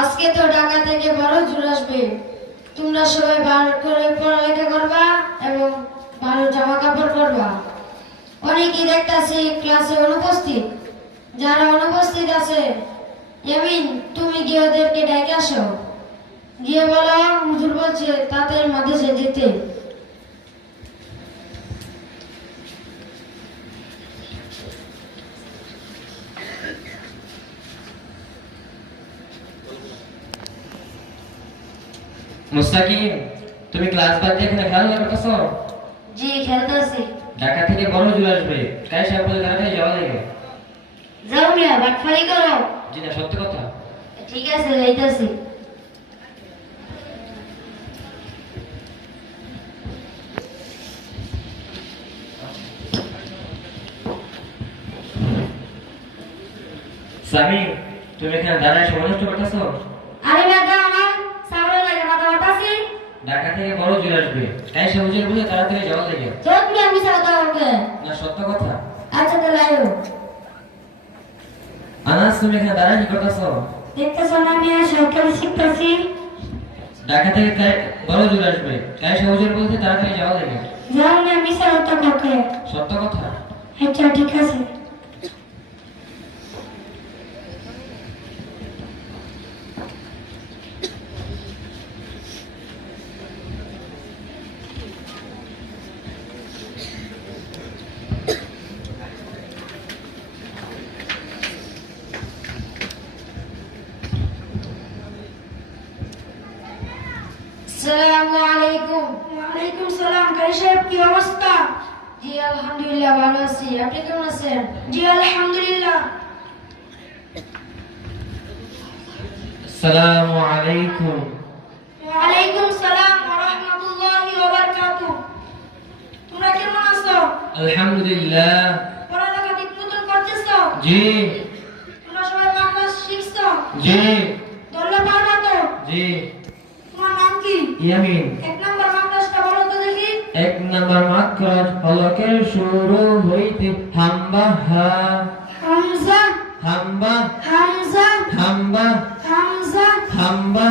আজকে তো ঢাকা থেকে বড় ঝড় আসবে। তোমরা সবাই বার করে পড়ালেখা করবা এবং ভালো জামা কাপড় পরবা। অনেকেই দেখতাছি ক্লাসে অনুপস্থিত। যারা অনুপস্থিত আছে, ইয়ামিন তুমি গিয়ে ওদেরকে ডেকে আসো। গিয়ে বলো হুজুর বলছে তাদের মাদ্রাসায় যেতে। মুস্তাকিম, তুমি ক্লাস বাদ দিয়ে এখানে খেলাধুলা করতেছো? জি, খেলতেছি। ঢাকা থেকে বড় ঝড় আসবে, তাই সাহেব বলে তাড়াতাড়ি যাওয়া লাগে। যাও মিয়া, বাটফারি করো। জি না, সত্যি কথা। ঠিক আছে, যাইতাছি। সামি, তুমি এখানে দাঁড়ায় সময় নষ্ট করতেছো? আরে ম্যাডাম, আমার সামনে লাগে মাথা বাতাসি। ঢাকা থেকে বড় ঝড় আসবে, তাই সাহেব বলে তাড়াতাড়ি যাওয়া লাগে। চোখ মিয়া, আমি সাথে আমাকে। না, সত্য কথা। আচ্ছা তাহলে আয়ো। আনাস, তুমি এখানে দাঁড়ায় কি করতেছো? দেখতেছো না মিয়া, সরকারি শিখতেছি। ঢাকা থেকে বড় ঝড় আসবে, তাই সাহেব বলতে তাড়াতাড়ি যাওয়া লাগে। যাও মিয়া, আমি সাথে আমাকে। সত্য কথা। আচ্ছা ঠিক আছে। আসসালামু আলাইকুম। ওয়ালাইকুম সালাম। কারি সাহেব, কি অবস্থা? জি আলহামদুলিল্লাহ, ভালো আছি। আপনি কেমন আছেন? জি আলহামদুলিল্লাহ। আসসালামু আলাইকুম। ওয়ালাইকুম সালাম ওয়া রাহমাতুল্লাহি ওয়া বারাকাতুহু। তোমরা কেমন আছো? আলহামদুলিল্লাহ। পড়ালেখা ঠিক মতন করতেছো? জি। তোমরা সবাই বাংলা শিখছো? জি। ধরলে পারবা তো? জি। তোমার নাম কি? ইয়ামিন। এক নম্বর মাদ্রাসাটা বলো তো দেখি। এক নম্বর মাকরাজ হলকের শুরু হইতে হাম্বা হা, হামজা, হাম্বা, হামজা, হাম্বা, হামজা, হাম্বা,